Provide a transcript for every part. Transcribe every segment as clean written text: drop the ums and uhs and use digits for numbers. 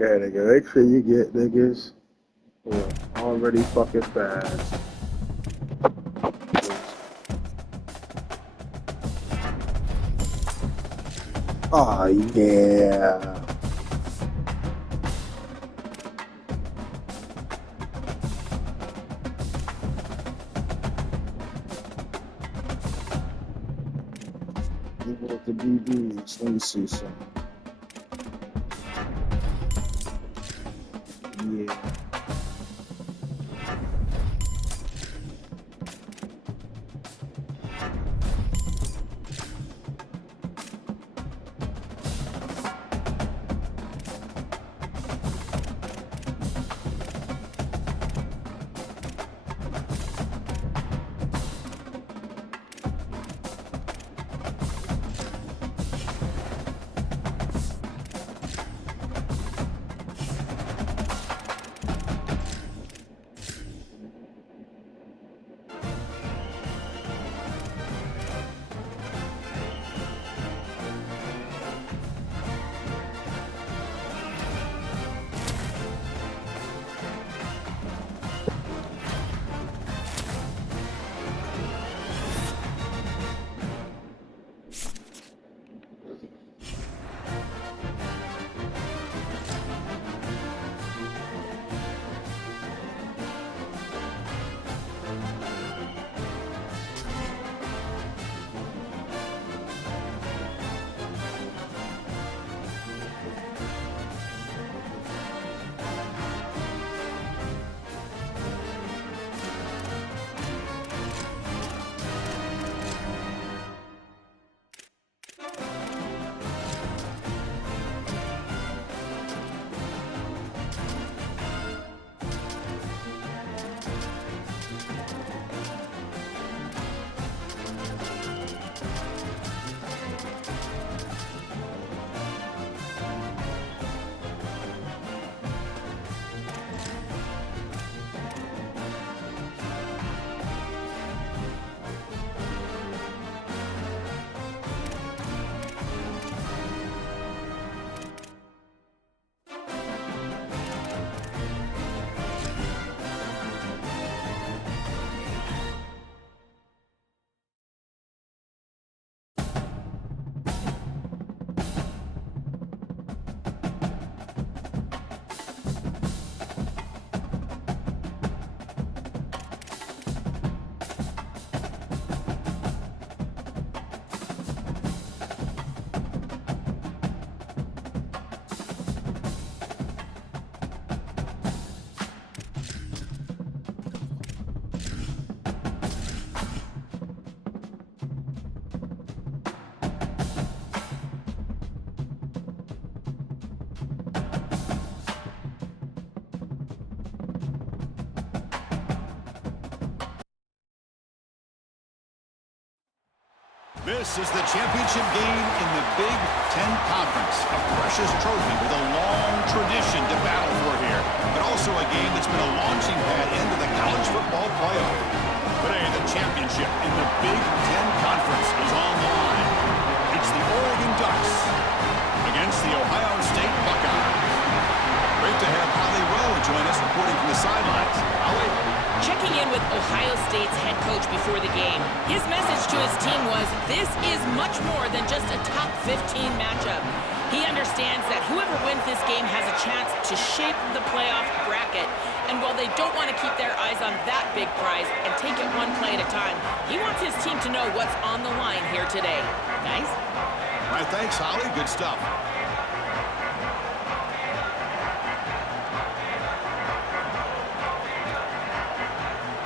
Yeah, nigga, make sure you get niggas who are already fucking fast. Oh, yeah. You want the BBs. Let me see something. Yeah. This is the championship game in the Big Ten Conference. A precious trophy with a long tradition to battle for here, but also a game that's been a launching pad into the college football playoff. Today, the championship in the Big Ten Conference is on the line. It's the Oregon Ducks against the Ohio State Buckeyes. Great to have Holly Rowe join us reporting from the sidelines. Holly? Checking in with Ohio State's head coach before the game, his message to his team was, this is much more than just a top 15 matchup. He understands that whoever wins this game has a chance to shape the playoff bracket. And while they don't want to keep their eyes on that big prize and take it one play at a time, he wants his team to know what's on the line here today. Guys? All right, thanks, Holly. Good stuff.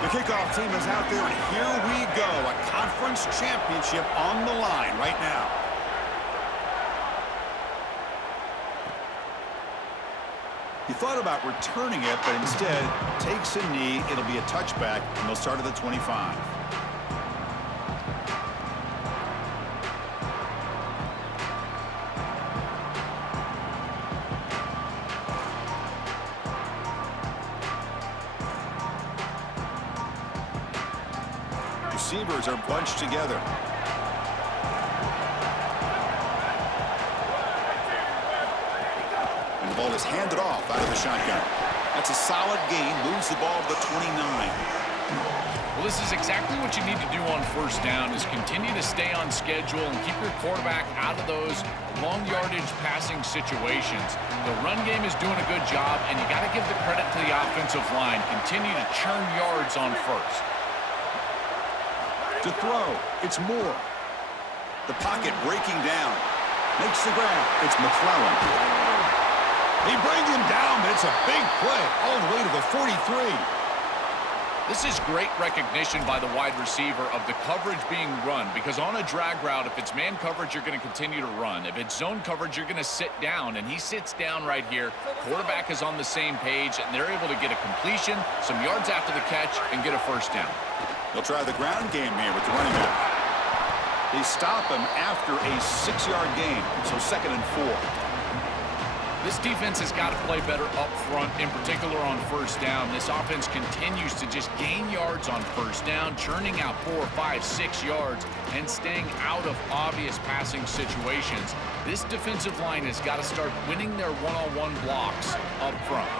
The kickoff team is out there, and here we go. A conference championship on the line right now. He thought about returning it, but instead takes a knee. It'll be a touchback, and they'll start at the 25. Receivers are bunched together. And the ball is handed off out of the shotgun. That's a solid gain. Moves the ball to the 29. Well, this is exactly what you need to do on first down is continue to stay on schedule and keep your quarterback out of those long yardage passing situations. The run game is doing a good job, and you got to give the credit to the offensive line. Continue to churn yards on first. To throw, it's Moore. The pocket breaking down. Makes the grab. It's McClellan. They bring him down, but it's a big play all the way to the 43. This is great recognition by the wide receiver of the coverage being run, because on a drag route, if it's man coverage, you're going to continue to run. If it's zone coverage, you're going to sit down, and he sits down right here. Quarterback is on the same page, and they're able to get a completion, some yards after the catch, and get a first down. They'll try the ground game here with the running back. They stop him after a 6-yard gain, so 2nd and 4. This defense has got to play better up front, in particular on first down. This offense continues to just gain yards on first down, churning out 4, 5, 6 yards, and staying out of obvious passing situations. This defensive line has got to start winning their one-on-one blocks up front.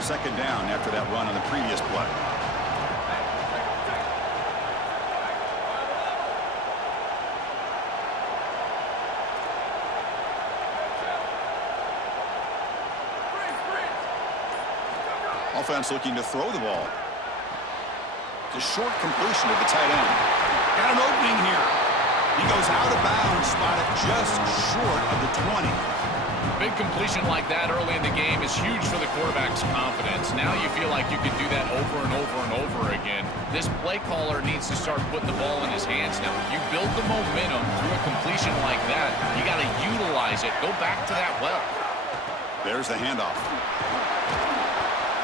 2nd down after that run on the previous play. Offense looking to throw the ball. It's a short completion to the tight end. Got an opening here. He goes out of bounds, spotted just short of the 20. Big completion like that early in the game is huge for the quarterback's confidence. Now you feel like you can do that over and over and over again. This play caller needs to start putting the ball in his hands now. You build the momentum through a completion like that. You got to utilize it. Go back to that well. There's the handoff.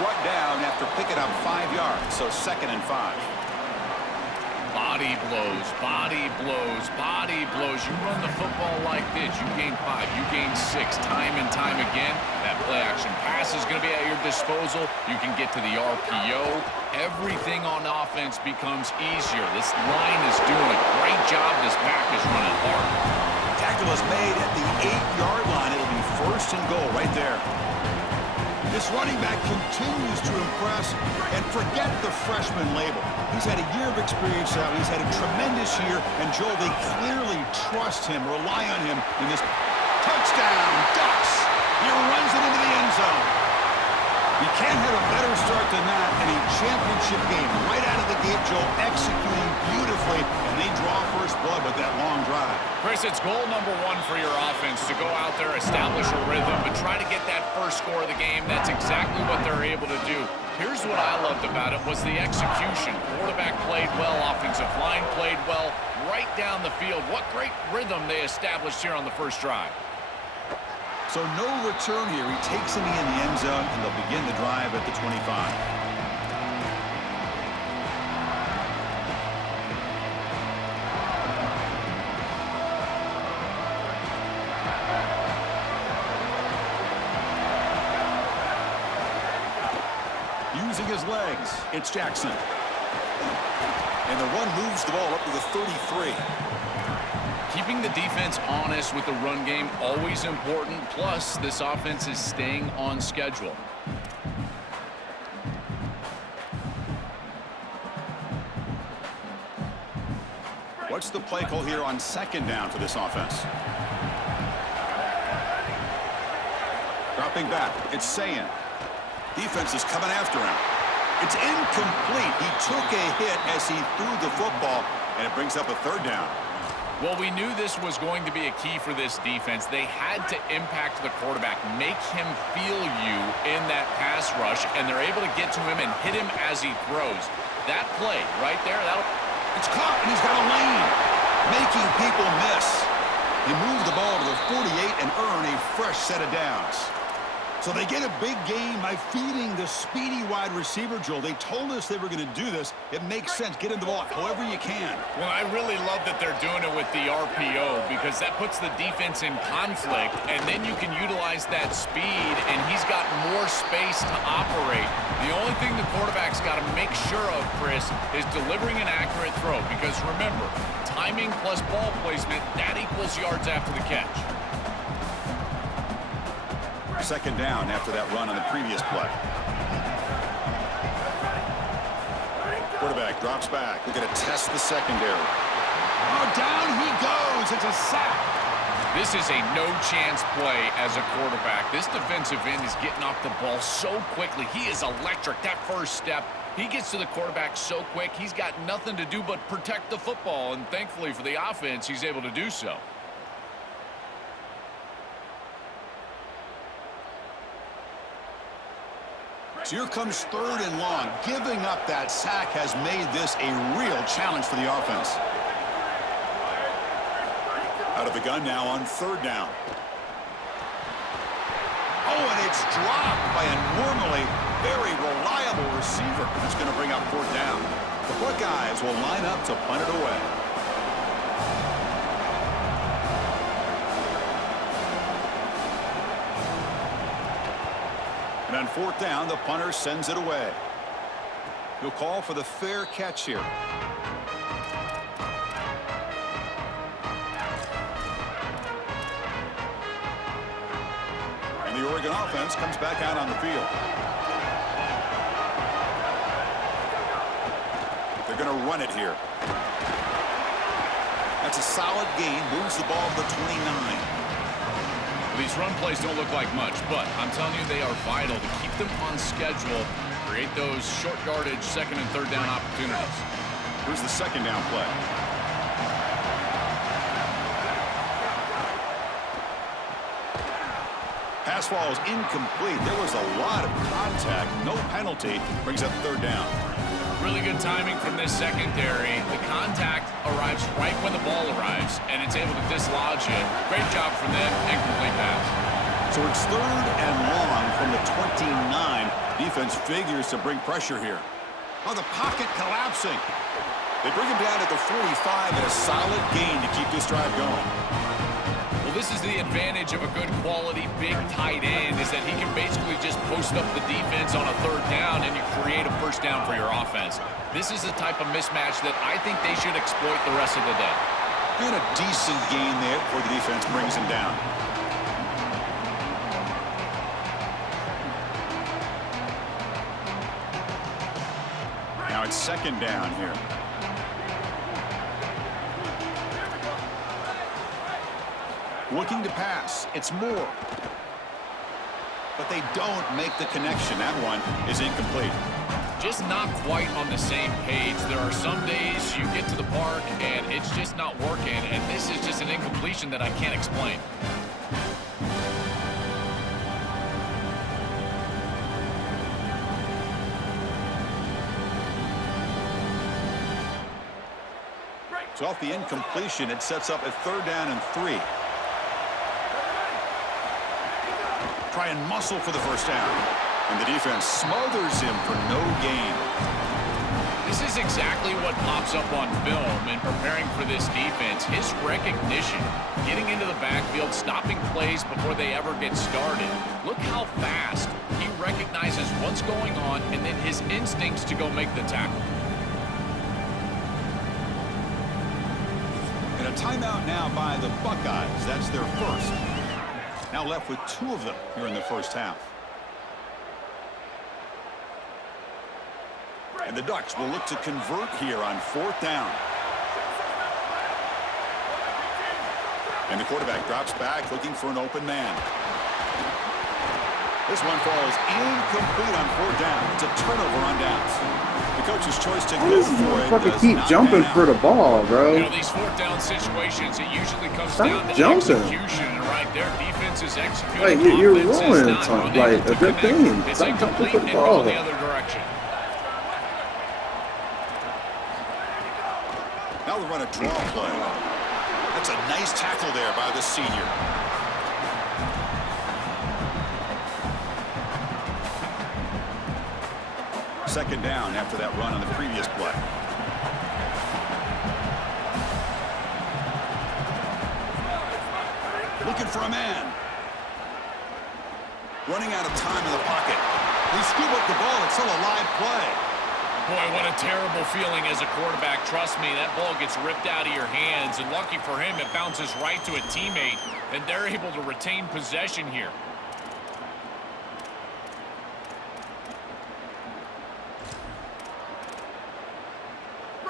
Brought down after picking up 5 yards, so 2nd and 5. Body blows, body blows, body blows. You run the football like this, you gain 5, you gain 6, time and time again. That play action pass is going to be at your disposal. You can get to the RPO. Everything on offense becomes easier. This line is doing a great job. This back is running hard. Tackle is made at the 8-yard line. It'll be 1st and goal right there. This running back continues to impress, and forget the freshman label. He's had a year of experience now. He's had a tremendous year, and Joel, they clearly trust him, rely on him in this. Touchdown, Ducks! He runs it into the end zone. You can't have a better start than that in a championship game. Right out of the gate, Joel executing beautifully, and they draw first blood with that long drive. Chris, it's goal number 1 for your offense to go out there, establish a rhythm, but try to get that first score of the game. That's exactly what they're able to do. Here's what I loved about it was the execution. Quarterback played well, offensive line played well, right down the field. What great rhythm they established here on the first drive. So no return here. He takes a knee in the end zone, and they'll begin the drive at the 25. using his legs. It's Jackson. And the run moves the ball up to the 33. Keeping the defense honest with the run game, always important. Plus, this offense is staying on schedule. What's the play call here on second down for this offense? Dropping back, it's Sayin. Defense is coming after him. It's incomplete. He took a hit as he threw the football, and it brings up a third down. Well, we knew this was going to be a key for this defense. They had to impact the quarterback, make him feel you in that pass rush, and they're able to get to him and hit him as he throws. That play right there, it's caught, and he's got a lane, making people miss. He moved the ball to the 48 and earn a fresh set of downs. So they get a big gain by feeding the speedy wide receiver, Joel. They told us they were going to do this. It makes sense. Get him the ball however you can. Well, I really love that they're doing it with the RPO because that puts the defense in conflict, and then you can utilize that speed, and he's got more space to operate. The only thing the quarterback's got to make sure of, Chris, is delivering an accurate throw because, remember, timing plus ball placement, that equals yards after the catch. Second down after that run on the previous play. Quarterback drops back. They're going to test the secondary. Oh, down he goes. It's a sack. This is a no-chance play as a quarterback. This defensive end is getting off the ball so quickly. He is electric. That first step, he gets to the quarterback so quick. He's got nothing to do but protect the football, and thankfully for the offense, he's able to do so. So here comes third and long. Giving up that sack has made this a real challenge for the offense. Out of the gun now on third down. Oh, and it's dropped by a normally very reliable receiver. That's going to bring up fourth down. The Buckeyes will line up to punt it away. And on fourth down, the punter sends it away. He'll call for the fair catch here. And the Oregon offense comes back out on the field. They're going to run it here. That's a solid gain. Moves the ball to the 29. These run plays don't look like much, but I'm telling you they are vital to keep them on schedule, create those short yardage second and third down opportunities. Here's the second down play. Pass ball is incomplete. There was a lot of contact. No penalty. Brings up third down. Really good timing from this secondary. The contact arrives right when the ball arrives, and it's able to dislodge it. Great job from them. Incomplete pass. So it's third and long from the 29. Defense figures to bring pressure here. Oh, the pocket collapsing. They bring him down at the 45 and a solid gain to keep this drive going. Well, this is the advantage of a good quality big tight end is that he can basically just post up the defense on a third down and you create a first down for your offense. This is the type of mismatch that I think they should exploit the rest of the day. And a decent gain there before the defense brings him down. Now it's second down here. Looking to pass. It's Moore. But they don't make the connection. That one is incomplete. Just not quite on the same page. There are some days you get to the park and it's just not working, and this is just an incompletion that I can't explain. So off the incompletion, it sets up a third down and 3. Try and muscle for the first down. And the defense smothers him for no gain. This is exactly what pops up on film in preparing for this defense. His recognition, getting into the backfield, stopping plays before they ever get started. Look how fast he recognizes what's going on and then his instincts to go make the tackle. And a timeout now by the Buckeyes. That's their first. Now left with 2 of them here in the first half. And the Ducks will look to convert here on 4th down. And the quarterback drops back looking for an open man. This one falls incomplete on 4th down. It's a turnover on downs. The coach's choice to go for it. Keep jumping for the ball, bro. You know, these 4th down situations, it usually comes down to jumping. execution. And right there, defense is executing. Like, you're ruining something. Like, a good thing. It's Stop jumping incomplete for the and ball. go the other direction. Now we run a draw play. That's a nice tackle there by the senior. Second down after that run on the previous play. Looking for a man. Running out of time in the pocket. They scoop up the ball. It's still a live play. Boy, what a terrible feeling as a quarterback. Trust me, that ball gets ripped out of your hands, and lucky for him, it bounces right to a teammate, and they're able to retain possession here.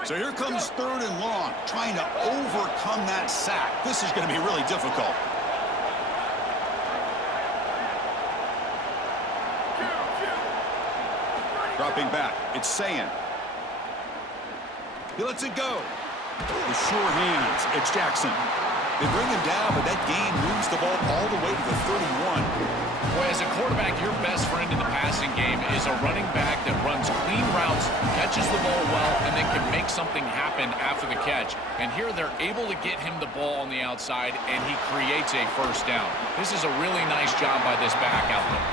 So here comes 3rd and long, trying to overcome that sack. This is going to be really difficult. Dropping back, it's Sayin. He lets it go. With sure hands, it's Jackson. They bring him down, but that gain moves the ball all the way to the 31. Boy, as a quarterback, your best friend in the passing game is a running back that runs clean routes, catches the ball well, and then can make something happen after the catch. And here they're able to get him the ball on the outside, and he creates a first down. This is a really nice job by this back out there.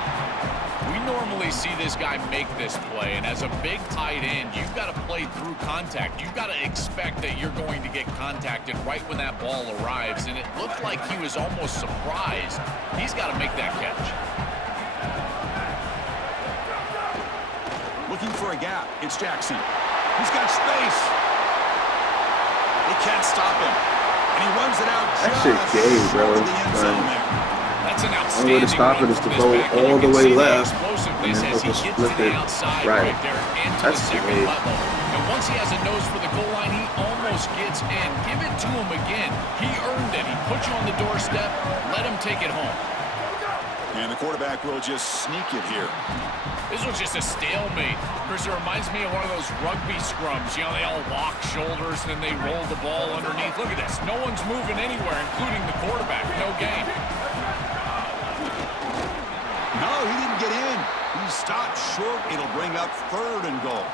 We normally see this guy make this play, and as a big tight end, you've got to play through contact. You've got to expect that you're going to get contacted right when that ball arrives, and it looked like he was almost surprised. He's got to make that catch. Looking for a gap, it's Jackson. He's got space. They can't stop him, and he runs it out That just shit gay, bro. short of the end zone there. That's an Only way to stop it is to go all the way left and then as he just gets flip to the it outside right. there into That's the second great. level. And once he has a nose for the goal line, he almost gets in. Give it to him again. He earned it. He put you on the doorstep. Let him take it home. And the quarterback will just sneak it here. This was just a stalemate. Chris, it reminds me of one of those rugby scrums. You know, they all lock shoulders and then they roll the ball underneath. Look at this. No one's moving anywhere, including the quarterback. No gain. No, he didn't get in. He stopped short. It'll bring up 3rd and goal.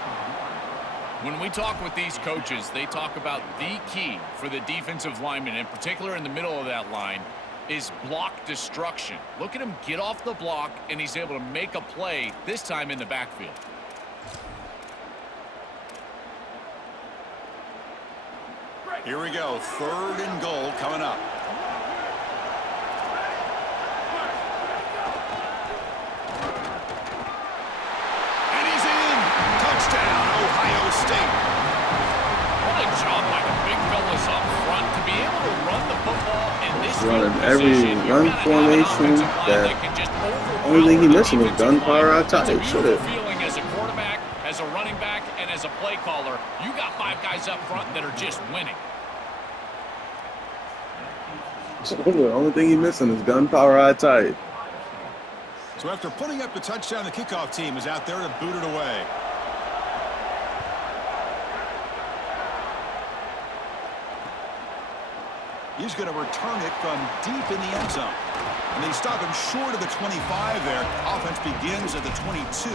When we talk with these coaches, they talk about the key for the defensive lineman, in particular in the middle of that line, is block destruction. Look at him get off the block, and he's able to make a play, this time in the backfield. Here we go. 3rd and goal coming up. And he's in. Touchdown, Ohio State. What a job by the big fellas up front to be able to run the football in this Running field every position. run You've got to have an formation offensive line that that can just overpower only thing he the missing was defensive gunfire line. outside. It's a Should beautiful have. feeling as a quarterback, as a running back, and as a play caller. You got 5 guys up front that are just winning. The only thing he missing is gunpowder outside. So after putting up the touchdown, the kickoff team is out there to boot it away. He's going to return it from deep in the end zone. And they stop him short of the 25 there. Offense begins at the 22.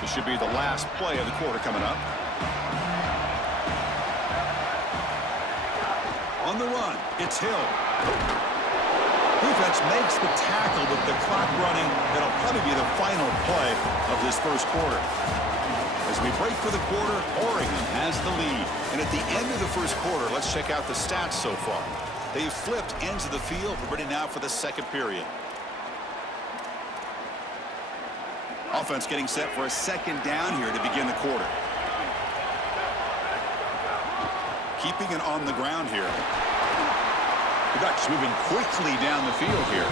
This should be the last play of the quarter coming up. On the run, it's Hill. Defense makes the tackle with the clock running. That'll probably be the final play of this first quarter. As we break for the quarter, Oregon has the lead. And at the end of the first quarter, let's check out the stats so far. They've flipped ends of the field. We're ready now for the second period. Offense getting set for a second down here to begin the quarter. Keeping it on the ground here. The Ducks moving quickly down the field here.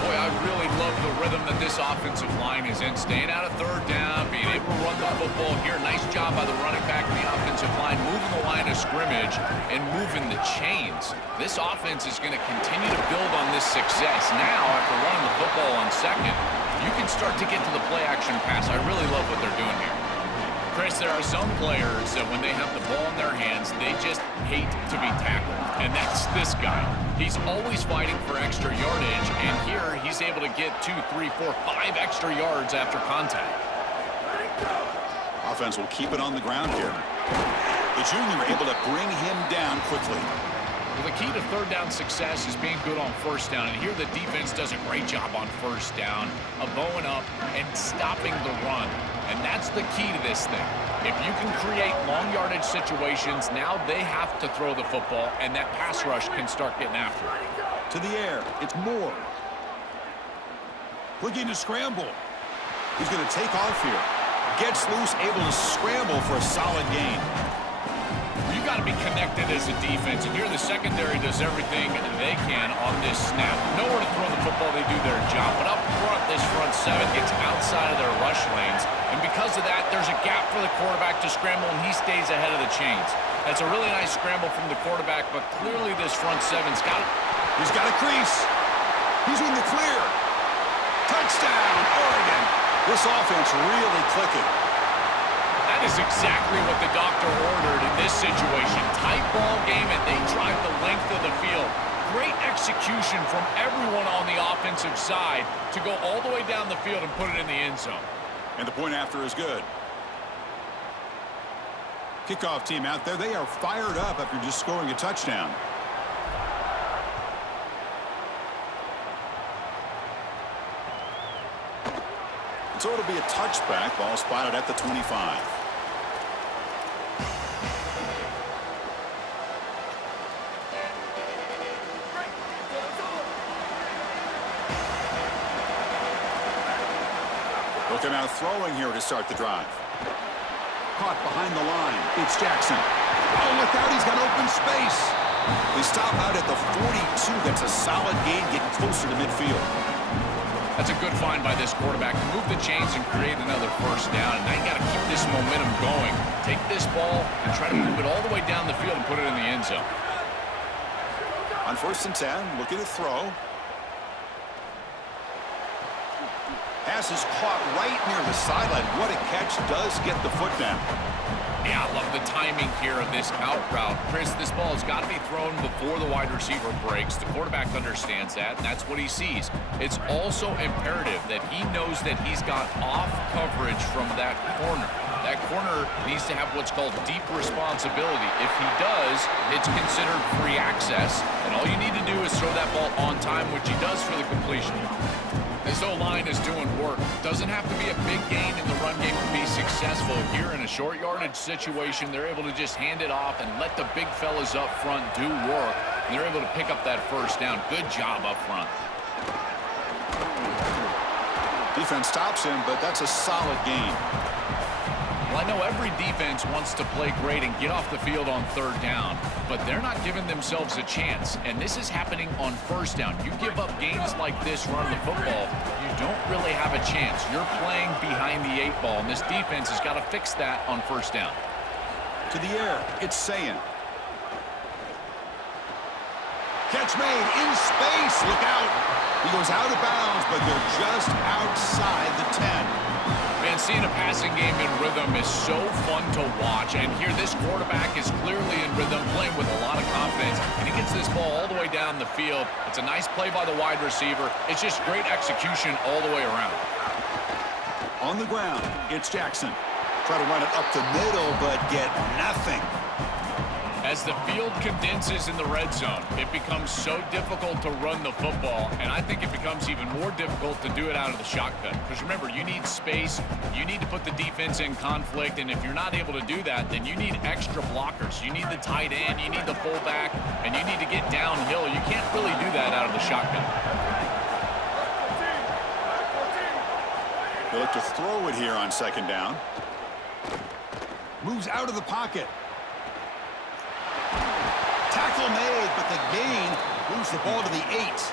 Boy, I really love the rhythm that this offensive line is in. Staying out of third down, being able to run the football here. Nice job by the running back and the offensive line, moving the line of scrimmage and moving the chains. This offense is going to continue to build on this success. Now, after running the football on second, you can start to get to the play-action pass. I really love what they're doing here. Chris, there are some players that when they have the ball in their hands, they just hate to be tackled. And that's this guy. He's always fighting for extra yardage, and here he's able to get 2, 3, 4, 5 extra yards after contact. Offense will keep it on the ground here. The junior able to bring him down quickly. Well, the key to third down success is being good on first down, and here the defense does a great job on first down of bowing up and stopping the run. And that's the key to this thing. If you can create long yardage situations, now they have to throw the football, and that pass rush can start getting after it. To the air, it's Moore. Looking to scramble. He's going to take off here. Gets loose, able to scramble for a solid gain. You got to be connected as a defense, and here the secondary does everything they can on this snap. Nowhere to throw the football, they do their job. But up front, this front seven gets outside of their rush lanes, and because of that, there's a gap for the quarterback to scramble, and he stays ahead of the chains. That's a really nice scramble from the quarterback, but clearly this front seven's got it. He's got a crease. He's in the clear. Touchdown, Oregon. This offense really clicking. That is exactly what the doctor ordered in this situation. Tight ball game, and they drive the length of the field. Great execution from everyone on the offensive side to go all the way down the field and put it in the end zone. And the point after is good. Kickoff team out there. They are fired up after just scoring a touchdown. So it'll be a touchback. Ball spotted at the 25. Looking out throwing here to start the drive. Caught behind the line. It's Jackson. Oh, look out. He's got open space. They stop out at the 42. That's a solid gain, getting closer to midfield. That's a good find by this quarterback to move the chains and create another first down. And now you got to keep this momentum going. Take this ball and try to move it all the way down the field and put it in the end zone. On 1st and 10, looking to throw. Pass is caught right near the sideline. What a catch. Does get the foot down. Yeah, I love the timing here of this out route. Chris, this ball has got to be thrown before the wide receiver breaks. The quarterback understands that, and that's what he sees. It's also imperative that he knows that he's got off coverage from that corner. That corner needs to have what's called deep responsibility. If he does, it's considered free access, and all you need to do is throw that ball on time, which he does for the completion. This O-line is doing work. Doesn't have to be a big gain in the run game to be successful. Here in a short yardage situation, they're able to just hand it off and let the big fellas up front do work. And they're able to pick up that first down. Good job up front. Defense stops him, but that's a solid gain. Well, I know every defense wants to play great and get off the field on third down, but they're not giving themselves a chance, and this is happening on first down. You give up gains like this running the football, you don't really have a chance. You're playing behind the 8 ball, and this defense has got to fix that on first down. To the air, it's Sayin. Catch made in space. Look out. He goes out of bounds, but they're just outside the 10. Man, seeing a passing game in rhythm is so fun to watch. And here, this quarterback is clearly in rhythm, playing with a lot of confidence. And he gets this ball all the way down the field. It's a nice play by the wide receiver. It's just great execution all the way around. On the ground, it's Jackson. Try to run it up the middle, but get nothing. As the field condenses in the red zone, it becomes so difficult to run the football, and I think it becomes even more difficult to do it out of the shotgun. Because remember, you need space, you need to put the defense in conflict, and if you're not able to do that, then you need extra blockers. You need the tight end, you need the fullback, and you need to get downhill. You can't really do that out of the shotgun. They look to throw it here on second down. Moves out of the pocket. Tackle made, but the gain moves the ball to the 8.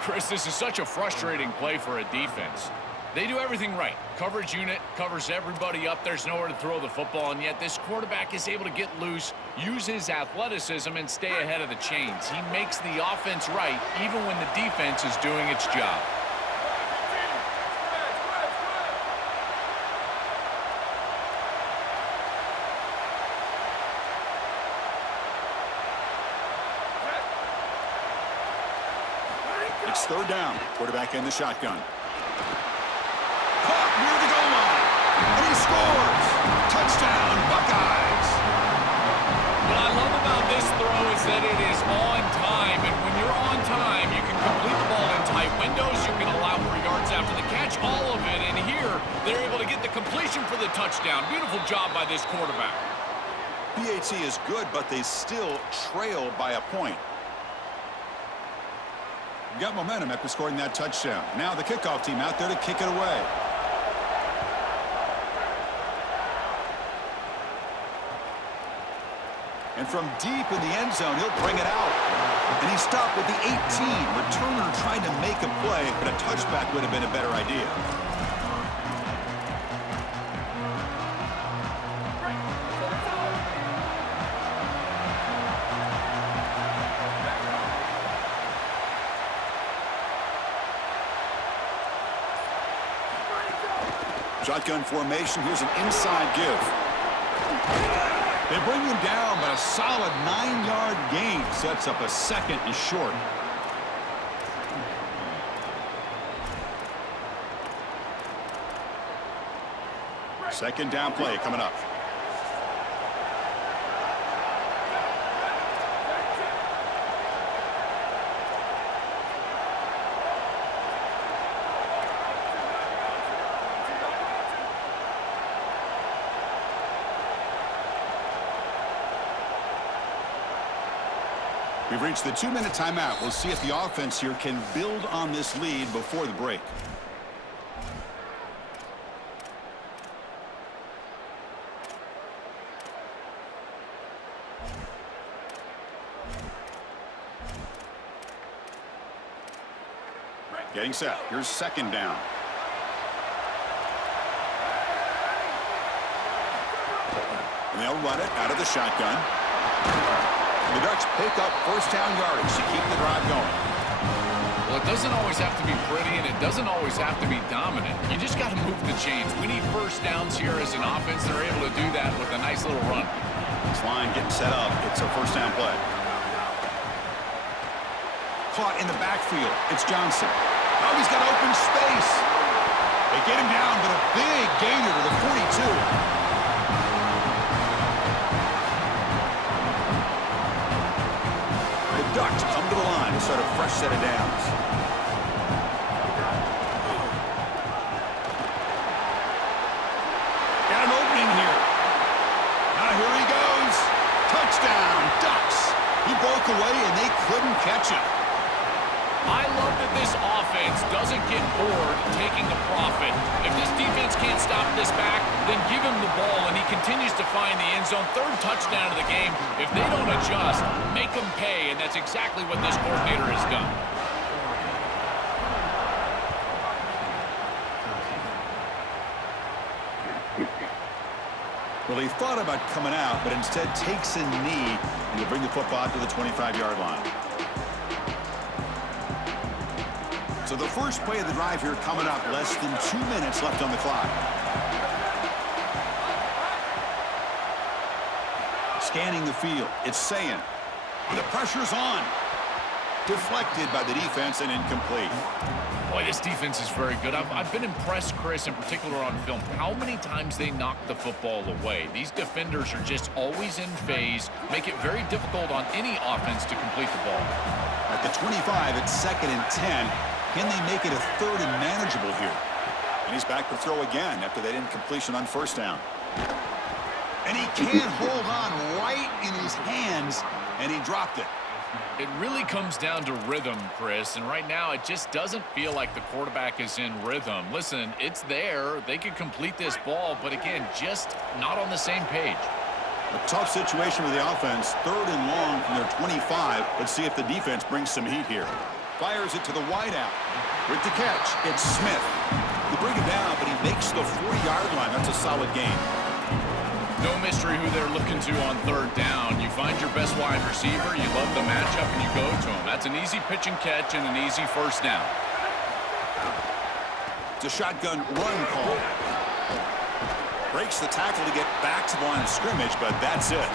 Chris, this is such a frustrating play for a defense. They do everything right. Coverage unit covers everybody up. There's nowhere to throw the football, and yet this quarterback is able to get loose, use his athleticism, and stay ahead of the chains. He makes the offense right, even when the defense is doing its job. It's third down. Quarterback in the shotgun. Caught near the goal line. And he scores. Touchdown, Buckeyes. What I love about this throw is that it is on time. And when you're on time, you can complete the ball in tight windows. You can allow 3 yards after the catch, all of it. And here, they're able to get the completion for the touchdown. Beautiful job by this quarterback. BAT is good, but they still trail by a point. Got momentum after scoring that touchdown. Now the kickoff team out there to kick it away. And from deep in the end zone, he'll bring it out. And he stopped with the 18. Returner trying to make a play, but a touchback would have been a better idea. Shotgun formation. Here's an inside give. They bring him down, but a solid 9-yard gain sets up a second and short. Second down play coming up. We've reached the 2-minute timeout. We'll see if the offense here can build on this lead before the break. Getting set. Here's second down. And they'll run it out of the shotgun. The Ducks pick up first down yardage to keep the drive going. Well, it doesn't always have to be pretty, and it doesn't always have to be dominant. You just got to move the chains. We need first downs here as an offense. They're able to do that with a nice little run. This line getting set up. It's a first down play. Caught in the backfield. It's Johnson. Oh, he's got open space. They get him down, but a big gainer to the 42. Ducks come to the line to start a fresh set of downs. Got an opening here. Now here he goes. Touchdown, Ducks. He broke away and they couldn't catch him. I love that this offense doesn't get bored taking the profit. If this defense can't stop this back, then give him the ball, and he continues to find the end zone. Third touchdown of the game. If they don't adjust, make them pay, and that's exactly what this coordinator has done. Well, he thought about coming out, but instead takes a knee, and he'll bring the football to the 25-yard line. So the first play of the drive here coming up, less than 2 minutes left on the clock. Scanning the field, it's Sayan. The pressure's on. Deflected by the defense and incomplete. Boy, this defense is very good. I've been impressed, Chris, in particular on film, how many times they knock the football away. These defenders are just always in phase, make it very difficult on any offense to complete the ball. At the 25, it's 2nd and 10. Can they make it a 3rd and manageable here? And he's back to throw again after that incompletion on 1st down. And he can't hold on right in his hands, and he dropped it. It really comes down to rhythm, Chris, and right now it just doesn't feel like the quarterback is in rhythm. Listen, it's there. They could complete this ball, but again, just not on the same page. A tough situation with the offense. 3rd and long from their 25. Let's see if the defense brings some heat here. Fires it to the wideout. With the catch, it's Smith. They bring it down, but he makes the 40-yard line. That's a solid gain. No mystery who they're looking to on 3rd down. You find your best wide receiver, you love the matchup, and you go to him. That's an easy pitch and catch and an easy 1st down. It's a shotgun run call. Breaks the tackle to get back to the line of scrimmage, but that's it.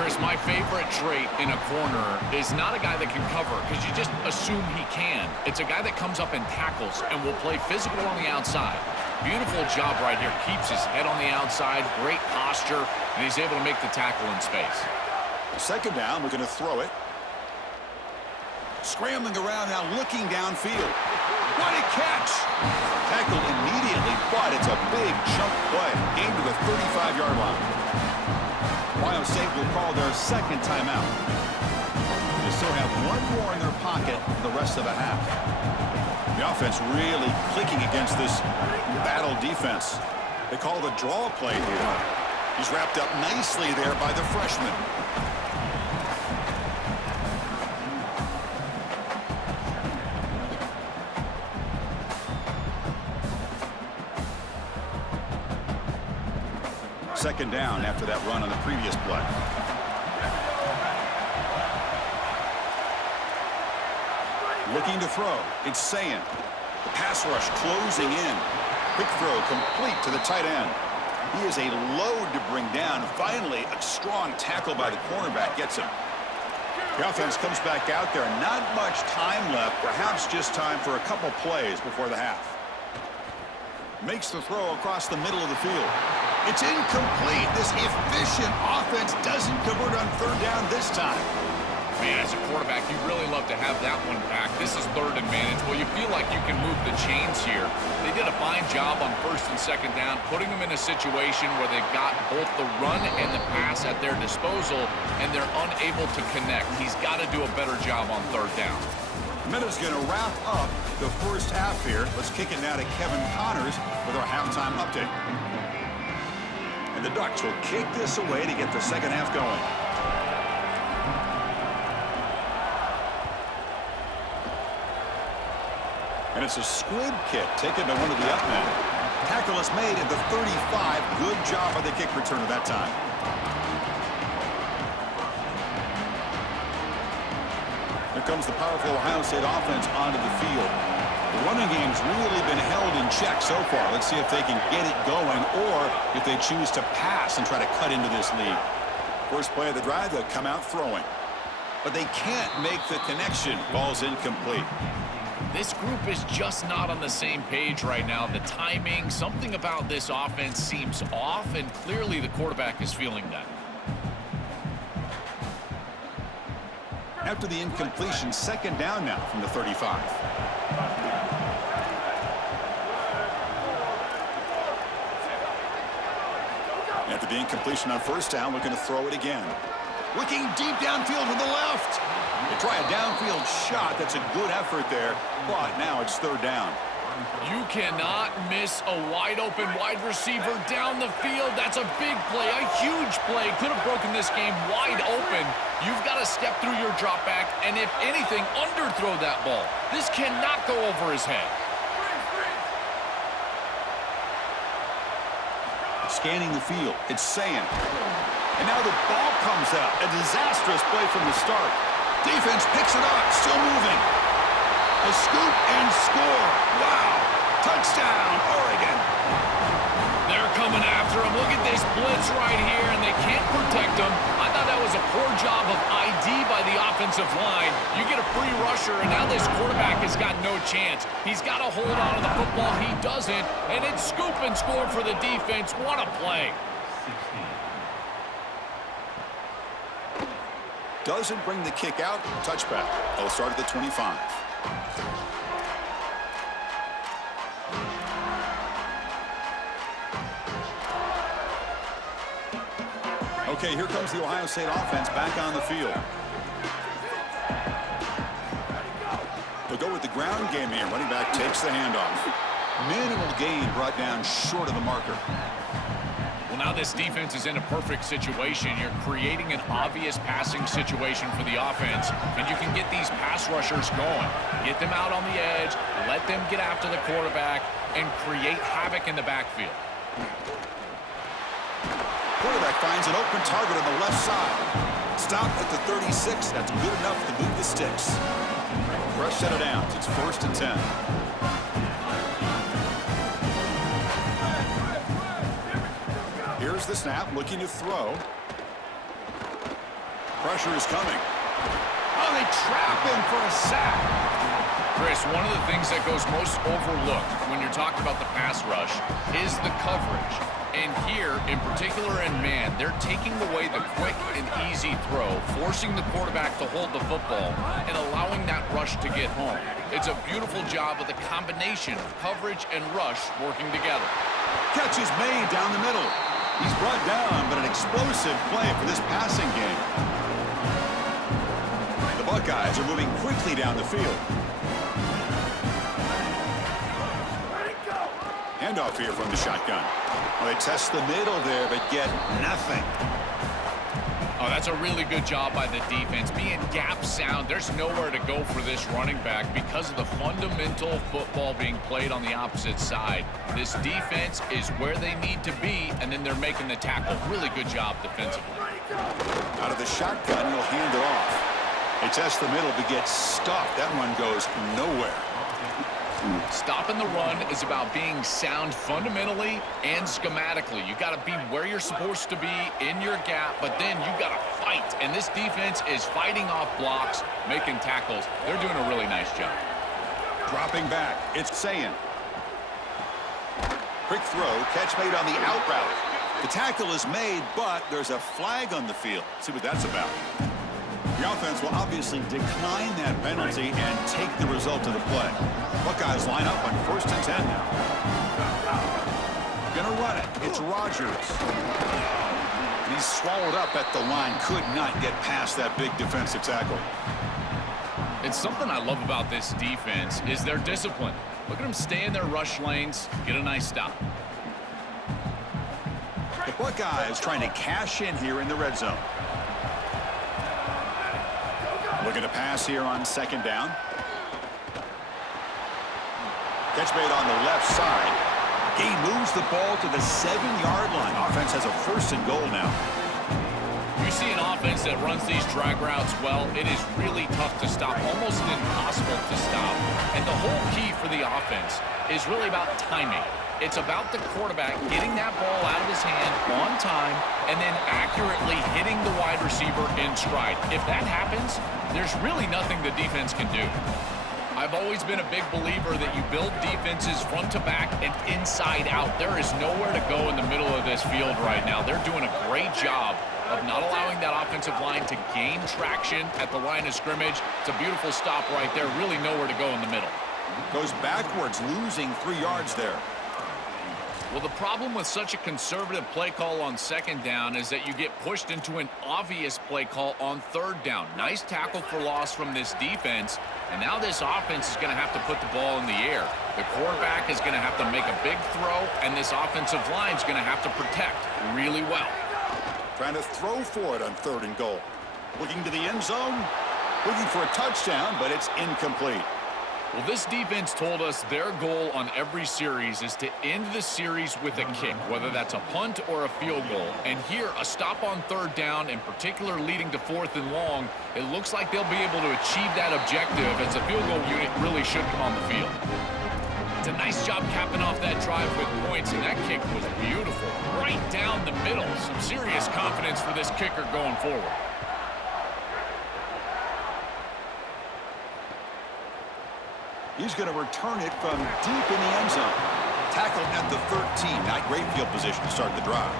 Chris, my favorite trait in a corner is not a guy that can cover because you just assume he can. It's a guy that comes up and tackles and will play physical on the outside. Beautiful job right here. Keeps his head on the outside, great posture, and he's able to make the tackle in space. 2nd down, we're going to throw it. Scrambling around now, looking downfield. What a catch! Tackled immediately, but it's a big chunk play. Game to the 35-yard line. Ohio State will call their 2nd timeout. They still have 1 more in their pocket for the rest of the half. The offense really clicking against this battle defense. They call the draw play here. He's wrapped up nicely there by the freshman. Second down after that run on the previous play. Looking to throw. It's Sayin. The pass rush closing in. Quick throw complete to the tight end. He is a load to bring down. Finally, a strong tackle by the cornerback gets him. The offense comes back out there. Not much time left. Perhaps just time for a couple plays before the half. Makes the throw across the middle of the field. It's incomplete. This efficient offense doesn't convert on 3rd down this time. Man, as a quarterback, you really love to have that one back. This is 3rd and manageable. You feel like you can move the chains here. They did a fine job on 1st and 2nd down, putting them in a situation where they've got both the run and the pass at their disposal, and they're unable to connect. He's got to do a better job on 3rd down. Minute's going to wrap up the 1st half here. Let's kick it now to Kevin Connors with our halftime update. And the Ducks will kick this away to get the 2nd half going. And it's a squib kick taken by one of the up men. Tackle is made at the 35. Good job by the kick returner that time. Here comes the powerful Ohio State offense onto the field. The running game's really been held in check so far. Let's see if they can get it going or if they choose to pass and try to cut into this lead. First play of the drive, they'll come out throwing. But they can't make the connection. Ball's incomplete. This group is just not on the same page right now. The timing, something about this offense seems off, and clearly the quarterback is feeling that. After the incompletion, 2nd down now from the 35. After the incompletion on 1st down, we're going to throw it again. Looking deep downfield to the left. They try a downfield shot. That's a good effort there, but now it's 3rd down. You cannot miss a wide-open wide receiver down the field. That's a big play, a huge play. Could have broken this game wide open. You've got to step through your drop back and, if anything, underthrow that ball. This cannot go over his head. Scanning the field, it's Sayin. And now the ball comes out. A disastrous play from the start. Defense picks it up, still moving. A scoop and score. Wow. Touchdown, Oregon. They're coming after him. Look at this blitz right here, and they can't protect him. I thought that was a poor job of ID by the offense. offensive line. You get a free rusher, and now this quarterback has got no chance. He's got to hold on to the football. He doesn't, and it's scoop and score for the defense. What a play. Doesn't bring the kick out. Touchback. They'll start at the 25. Okay, here comes the Ohio State offense back on the field. They'll go with the ground game here. Running back takes the handoff. Minimal gain brought down short of the marker. Well, now this defense is in a perfect situation. You're creating an obvious passing situation for the offense, and you can get these pass rushers going. Get them out on the edge, let them get after the quarterback, and create havoc in the backfield. Quarterback finds an open target on the left side. Stop at the 36. That's good enough to move the sticks. Fresh set of downs. It's 1st and 10. Here's the snap, looking to throw. Pressure is coming. Oh, they trap him for a sack. Chris, one of the things that goes most overlooked when you're talking about the pass rush is the coverage. And here, in particular in man, they're taking away the quick and easy throw, forcing the quarterback to hold the football, and allowing that rush to get home. It's a beautiful job of the combination of coverage and rush working together. Catch is made down the middle. He's brought down, but an explosive play for this passing game. The Buckeyes are moving quickly down the field. Handoff here from the shotgun. Well, they test the middle there, but get nothing. Oh, that's a really good job by the defense. Being gap sound, there's nowhere to go for this running back because of the fundamental football being played on the opposite side. This defense is where they need to be, and then they're making the tackle. Really good job defensively. Out of the shotgun, he'll hand it off. They test the middle, but get stuffed. That one goes nowhere. Stopping the run is about being sound fundamentally and schematically. You got to be where you're supposed to be in your gap, but then you got to fight. And this defense is fighting off blocks, making tackles. They're doing a really nice job. Dropping back, it's Sayin. Quick throw, catch made on the out route. The tackle is made, but there's a flag on the field. Let's see what that's about. The offense will obviously decline that penalty and take the result of the play. Buckeyes line up on 1st and 10 now. Gonna run it. It's Rodgers. He's swallowed up at the line. Could not get past that big defensive tackle. It's something I love about this defense is their discipline. Look at them stay in their rush lanes, get a nice stop. The Buckeyes trying to cash in here in the red zone. Looking to pass here on 2nd down. Catch made on the left side. He moves the ball to the 7-yard line. Offense has a 1st and goal now. You see an offense that runs these drag routes well, it is really tough to stop, almost impossible to stop. And the whole key for the offense is really about timing. It's about the quarterback getting that ball out of his hand on time and then accurately hitting the wide receiver in stride. If that happens, there's really nothing the defense can do. I've always been a big believer that you build defenses front to back and inside out. There is nowhere to go in the middle of this field right now. They're doing a great job of not allowing that offensive line to gain traction at the line of scrimmage. It's a beautiful stop right there. Really nowhere to go in the middle. Goes backwards, losing 3 yards there. Well, the problem with such a conservative play call on 2nd down is that you get pushed into an obvious play call on 3rd down. Nice tackle for loss from this defense, and now this offense is going to have to put the ball in the air. The quarterback is going to have to make a big throw, and this offensive line is going to have to protect really well. Trying to throw for it on 3rd and goal. Looking to the end zone, looking for a touchdown, but it's incomplete. Well, this defense told us their goal on every series is to end the series with a kick, whether that's a punt or a field goal. And here, a stop on 3rd down, in particular leading to 4th and long, it looks like they'll be able to achieve that objective as the field goal unit really should come on the field. It's a nice job capping off that drive with points, and that kick was beautiful. Right down the middle. Some serious confidence for this kicker going forward. He's going to return it from deep in the end zone. Tackled at the 13. Not great field position to start the drive.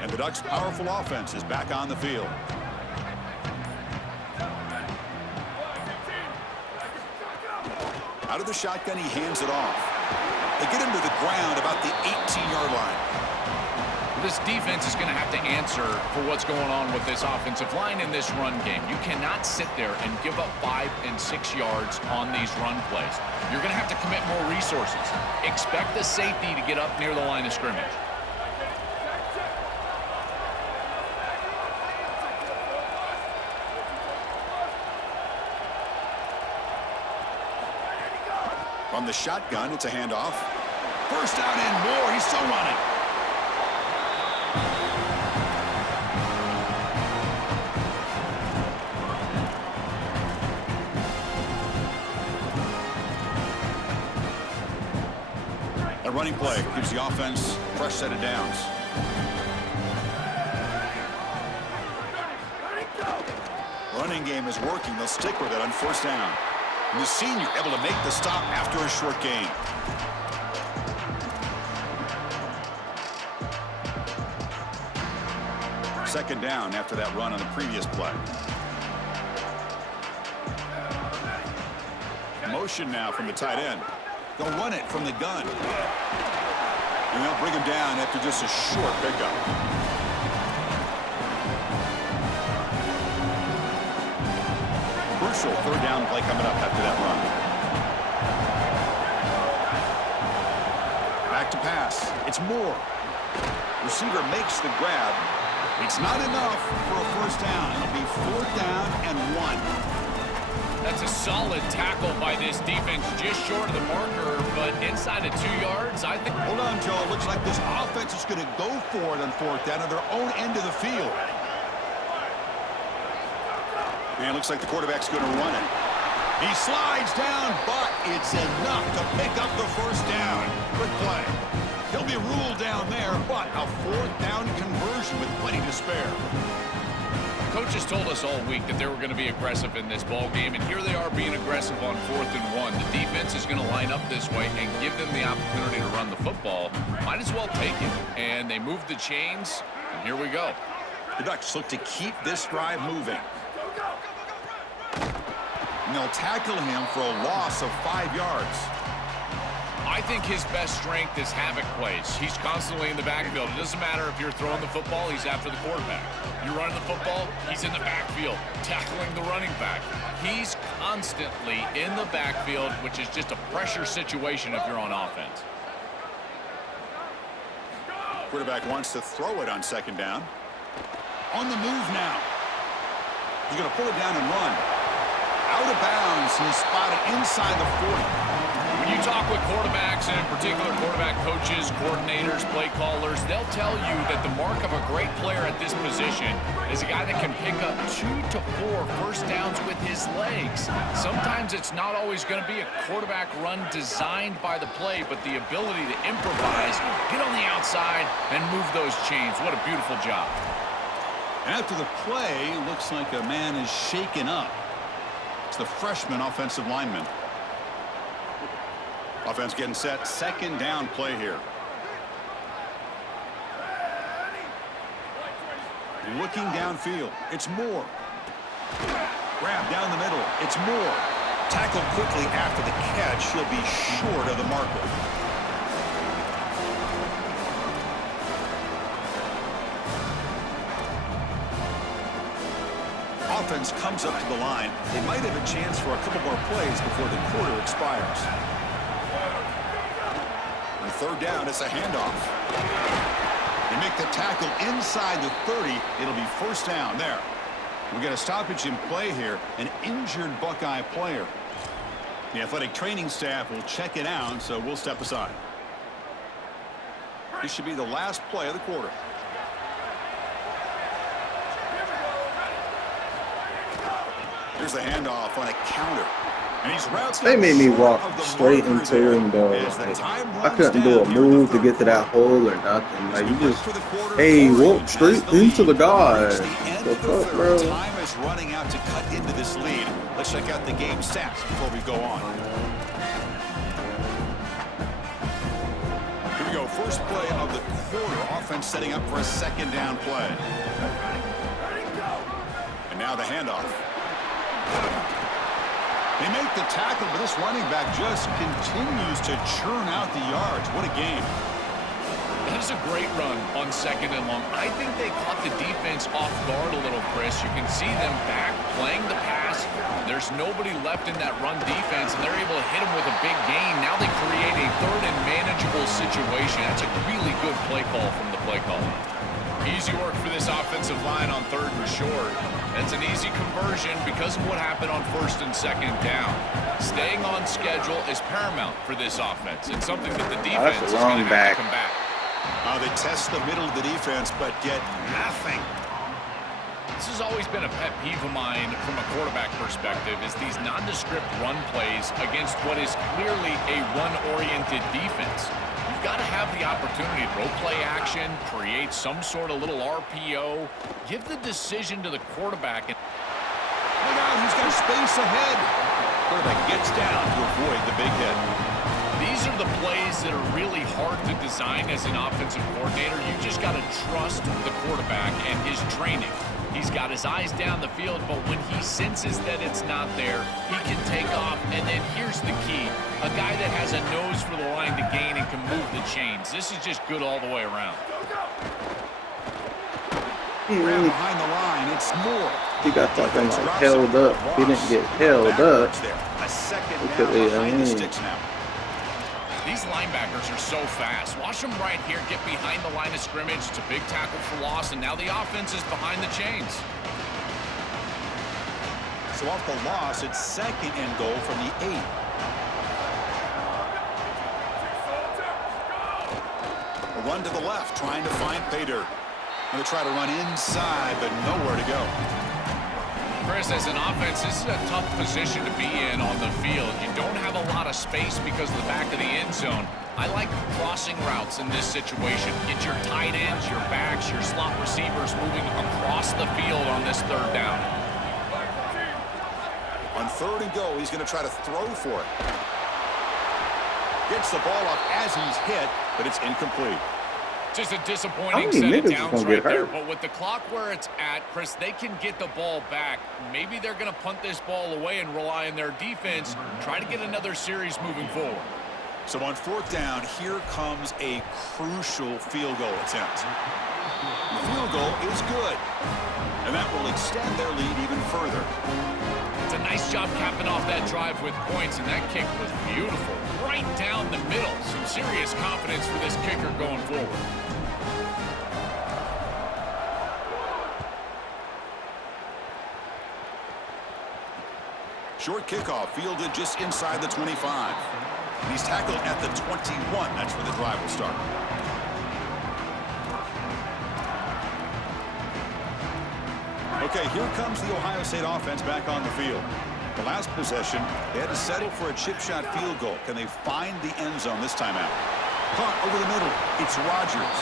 And the Ducks' powerful offense is back on the field. Out of the shotgun, he hands it off. They get him to the ground about the 18-yard line. This defense is going to have to answer for what's going on with this offensive line in this run game. You cannot sit there and give up 5 and 6 yards on these run plays. You're going to have to commit more resources. Expect the safety to get up near the line of scrimmage. From the shotgun, it's a handoff. First down and more. He's still running. A running play gives the offense a fresh set of downs. Running game is working. They'll stick with it on first down. And the senior able to make the stop after a short gain. Second down after that run on the previous play. Motion now from the tight end. They'll run it from the gun. And they'll bring him down after just a short pickup. Crucial third down play coming up after that run. Back to pass. It's Moore. Receiver makes the grab. It's not enough for a first down. It'll be 4th down and 1. That's a solid tackle by this defense, just short of the marker, but inside of 2 yards, I think. Hold on, Joe. It looks like this offense is going to go for it on 4th down at their own end of the field. And it looks like the quarterback's going to run it. He slides down, but it's enough to pick up the first down. Good play. He'll be ruled down there, but a 4th down conversion with plenty to spare. Coaches told us all week that they were going to be aggressive in this ball game, and here they are being aggressive on 4th and 1. The defense is going to line up this way and give them the opportunity to run the football. Might as well take it. And they move the chains, and here we go. The Ducks look to keep this drive moving. And they'll tackle him for a loss of 5 yards. I think his best strength is havoc plays. He's constantly in the backfield. It doesn't matter if you're throwing the football, he's after the quarterback. You're running the football, he's in the backfield, tackling the running back. He's constantly in the backfield, which is just a pressure situation if you're on offense. Quarterback wants to throw it on 2nd down. On the move now. He's going to pull it down and run. Out of bounds, he's spotted inside the 40. When you talk with quarterbacks, and in particular quarterback coaches, coordinators, play callers, they'll tell you that the mark of a great player at this position is a guy that can pick up 2 to 4 first downs with his legs. Sometimes it's not always going to be a quarterback run designed by the play, but the ability to improvise, get on the outside, and move those chains. What a beautiful job. After the play, looks like a man is shaken up. It's the freshman offensive lineman. Offense getting set. 2nd down play here. Looking downfield. It's Moore. Grab down the middle. It's Moore. Tackled quickly after the catch. He'll be short of the marker. Offense comes up to the line. They might have a chance for a couple more plays before the quarter expires. On 3rd down, it's a handoff. They make the tackle inside the 30. It'll be 1st down there. We got a stoppage in play here. An injured Buckeye player. The athletic training staff will check it out, so we'll step aside. This should be the last play of the quarter. Here's the handoff on a counter. And he's routes They up made me short walk of the straight marker into there him though. as the Like, time I runs couldn't do a down here in the move to third get to that quarter. hole or nothing. As Like we you break just, for the quarter, hey, walk Oregon has straight the into lead. the guy. Reach the end The of the fuck, third. bro? Time is running out to cut into this lead. Let's check out the game stats before we go on. Here we go. First play of the quarter. Offense setting up for a second down play. And now the handoff. They make the tackle, but this running back just continues to churn out the yards. What a game. That is a great run on second and long. I think they caught the defense off guard a little, Chris. You can see them back playing the pass. There's nobody left in that run defense, and they're able to hit them with a big gain. Now they create a third and manageable situation. That's a really good play call from the play caller. Easy work for this offensive line on third and short. That's an easy conversion because of what happened on first and second down. Staying on schedule is paramount for this offense. It's something that the defense is going to have to combat. They test the middle of the defense, but get nothing. This has always been a pet peeve of mine from a quarterback perspective, is these nondescript run plays against what is clearly a run-oriented defense. You've got to have the opportunity to throw play action, create some sort of little RPO, give the decision to the quarterback. Look out, he's got space ahead. Quarterback gets down to avoid the big hit. These are the plays that are really hard to design as an offensive coordinator. You just got to trust the quarterback and his training. He's got his eyes down the field, but when he senses that it's not there, he can take off. And then here's the key. A guy that has a nose for the line to gain and can move the chains. This is just good all the way around. Behind the line, it's more. He got fucking like held up. He didn't get held up. A second down behind the sticks now. These linebackers are so fast. Watch them right here get behind the line of scrimmage. It's a big tackle for loss, and now the offense is behind the chains. So off the loss, it's second and goal from the 8. A run to the left, trying to find pay dirt. And they try to run inside, but nowhere to go. Chris, as an offense, this is a tough position to be in on the field. You don't have a lot of space because of the back of the end zone. I like crossing routes in this situation. Get your tight ends, your backs, your slot receivers moving across the field on this third down. On third and go, he's going to try to throw for it. Gets the ball off as he's hit, but it's incomplete. Just a disappointing set of downs right there, but with the clock where it's at, Chris, they can get the ball back. Maybe they're going to punt this ball away and rely on their defense, try to get another series moving forward. So on fourth down, here comes a crucial field goal attempt. The field goal is good, and that will extend their lead even further. It's a nice job capping off that drive with points, and that kick was beautiful. Right down the middle. Some serious confidence for this kicker going forward. Short kickoff fielded just inside the 25. And he's tackled at the 21. That's where the drive will start. Okay, here comes the Ohio State offense back on the field. The last possession, they had to settle for a chip shot field goal. Can they find the end zone this time out? Punt over the middle. It's Rodgers.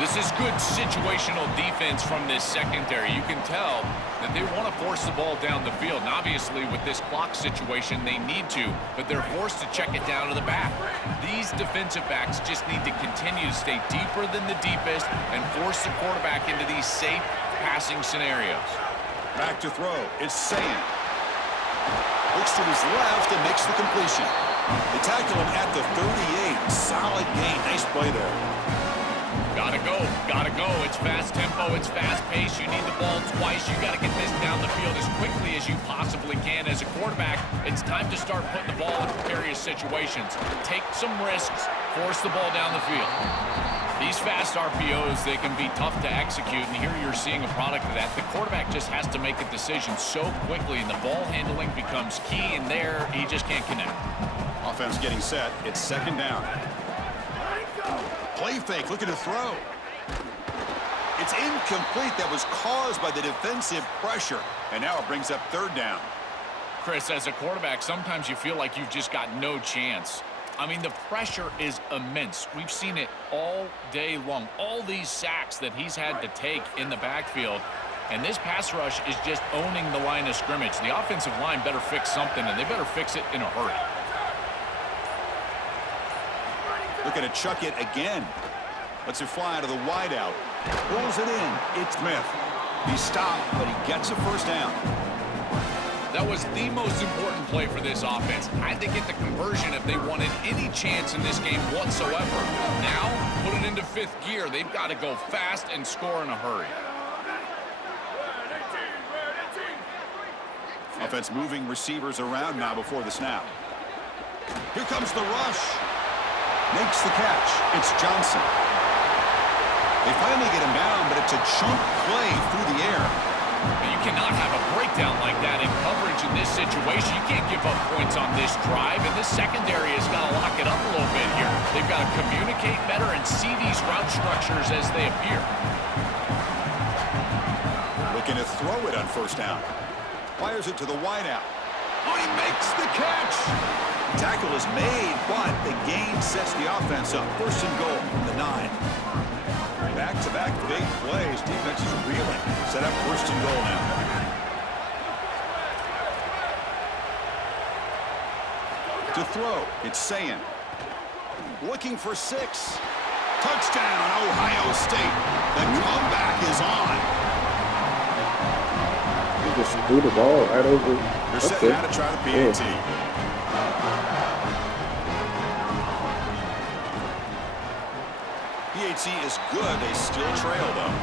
This is good situational defense from this secondary. You can tell that they want to force the ball down the field. And obviously, with this clock situation, they need to, but they're forced to check it down to the back. These defensive backs just need to continue to stay deeper than the deepest and force the quarterback into these safe passing scenarios. Back to throw. It's Sand. Looks to his left and makes the completion. They tackle him at the 38. Solid gain. Nice play there. Gotta go. Gotta go. It's fast tempo. It's fast pace. You need the ball twice. You got to get this down the field as quickly as you possibly can. As a quarterback, it's time to start putting the ball in precarious situations. Take some risks. Force the ball down the field. These fast RPOs, they can be tough to execute, and here you're seeing a product of that. The quarterback just has to make a decision so quickly, and the ball handling becomes key, and there he just can't connect. Offense getting set. It's second down. Play fake, looking to throw. It's incomplete. That was caused by the defensive pressure, and now it brings up third down. Chris, as a quarterback, sometimes you feel like you've just got no chance. I mean, the pressure is immense. We've seen it all day long. All these sacks that he's had to take in the backfield. And this pass rush is just owning the line of scrimmage. The offensive line better fix something, and they better fix it in a hurry. Looking to chuck it again. Lets it fly to the wideout. Rolls it in. It's Smith. He stopped, but he gets a first down. That was the most important play for this offense. Had to get the conversion if they wanted any chance in this game whatsoever. Now, put it into fifth gear. They've got to go fast and score in a hurry. Offense moving receivers around now before the snap. Here comes the rush. Makes the catch. It's Johnson. They finally get him down, but it's a chunk play through the air. You cannot have a breakdown like that in coverage in this situation. You can't give up points on this drive, and this secondary has got to lock it up a little bit here. They've got to communicate better and see these route structures as they appear. Looking to throw it on first down. Fires it to the wideout. Oh, he makes the catch. Tackle is made, but the gain sets the offense up. First and goal from the 9. Back-to-back big plays. Defense is reeling. Set up first and goal now. To throw, it's Sayin. Looking for 6. Touchdown, Ohio State. The comeback is on. He just threw the ball right over. They're setting out to try the PAT. PAT is good. They still trail, though.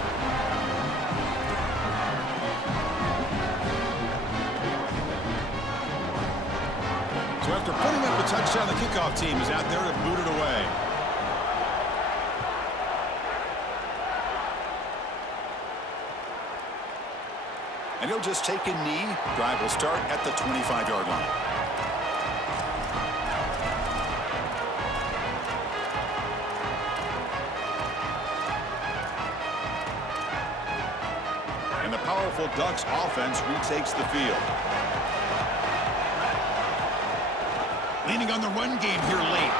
So after putting up a touchdown, the kickoff team is out there to boot it away. And he'll just take a knee. Drive will start at the 25-yard line. And the powerful Ducks offense retakes the field. Leaning on the run game here late.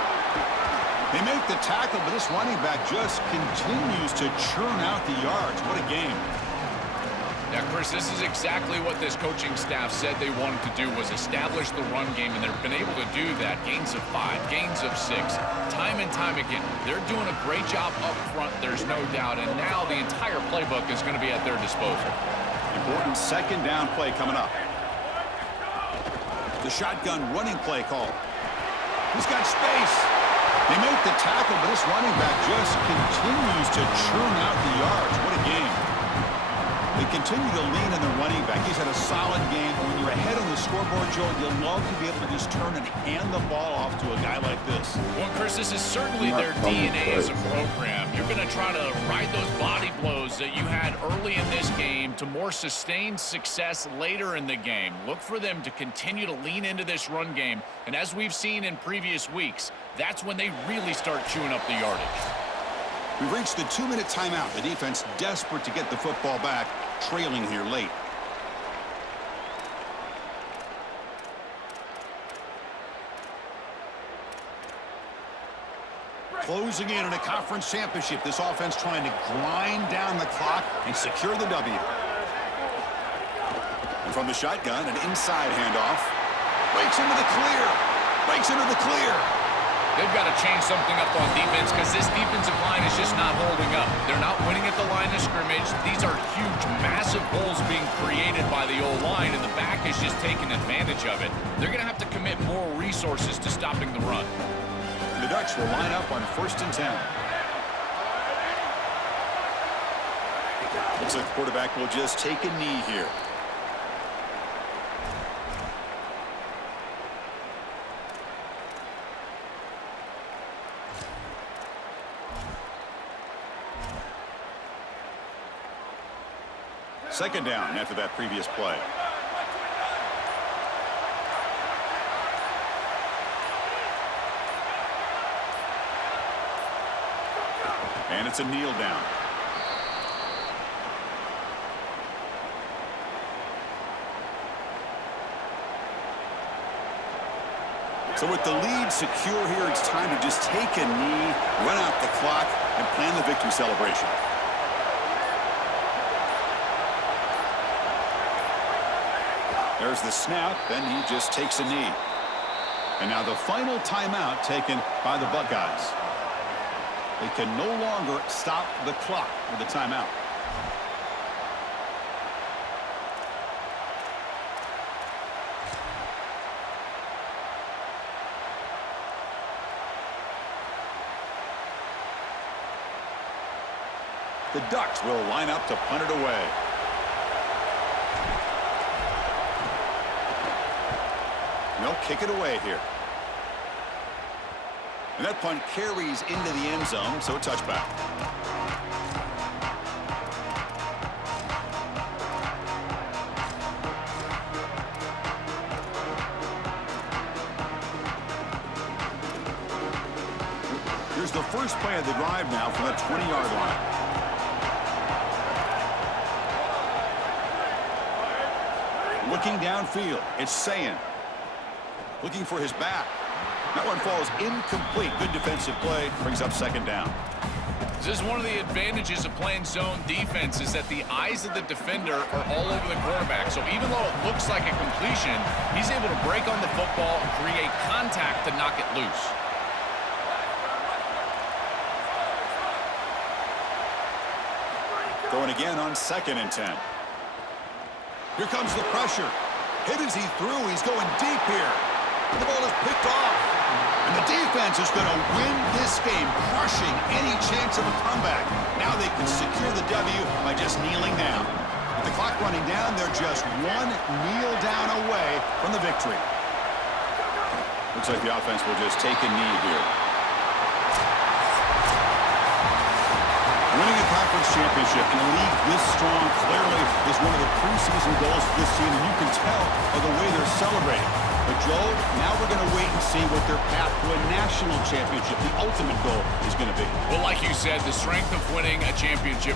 They make the tackle, but this running back just continues to churn out the yards. What a game. Yeah, Chris, this is exactly what this coaching staff said they wanted to do, was establish the run game, and they've been able to do that. Gains of 5, gains of 6, time and time again. They're doing a great job up front, there's no doubt, and now the entire playbook is going to be at their disposal. Important second down play coming up. The shotgun running play call. He's got space. They make the tackle, but this running back just continues to churn out the yards. What a game. They continue to lean on the running back. He's had a solid game. When you're ahead on the scoreboard, Joe, you'll love to be able to just turn and hand the ball off to a guy like this. Well, Chris, this is certainly their DNA as a program. You're going to try to ride those body blows that you had early in this game to more sustained success later in the game. Look for them to continue to lean into this run game. And as we've seen in previous weeks, that's when they really start chewing up the yardage. We've reached the 2-minute timeout. The defense desperate to get the football back, trailing here late. Closing in on a conference championship. This offense trying to grind down the clock and secure the W. And from the shotgun, an inside handoff. Breaks into the clear. Breaks into the clear. They've got to change something up on defense because this defensive line is just not holding up. They're not winning at the line of scrimmage. These are huge, massive holes being created by the O-line, and the back is just taking advantage of it. They're going to have to commit more resources to stopping the run. The Ducks will line up on 1st and 10. Looks like the quarterback will just take a knee here. Second down after that previous play. And it's a kneel down. So with the lead secure here, it's time to just take a knee, run out the clock, and plan the victory celebration. There's the snap, then he just takes a knee. And now the final timeout taken by the Buckeyes. They can no longer stop the clock with a timeout. The Ducks will line up to punt it away. They'll kick it away here. And that punt carries into the end zone, so a touchback. Here's the first play of the drive now from the 20-yard line. Looking downfield, it's Sayin. Looking for his back. That one falls incomplete. Good defensive play. Brings up second down. This is one of the advantages of playing zone defense is that the eyes of the defender are all over the quarterback. So even though it looks like a completion, he's able to break on the football and create contact to knock it loose. Going again on 2nd and 10. Here comes the pressure. Hit as he threw. He's going deep here. The ball is picked off. And the defense is going to win this game, crushing any chance of a comeback. Now they can secure the W by just kneeling down. With the clock running down, they're just one kneel down away from the victory. Looks like the offense will just take a knee here. Winning a conference championship in a league this strong clearly is one of the preseason goals for this team, and you can tell by the way they're celebrating. But, Joe, now we're going to wait and see what their path to a national championship, the ultimate goal, is going to be. Well, like you said, the strength of winning a championship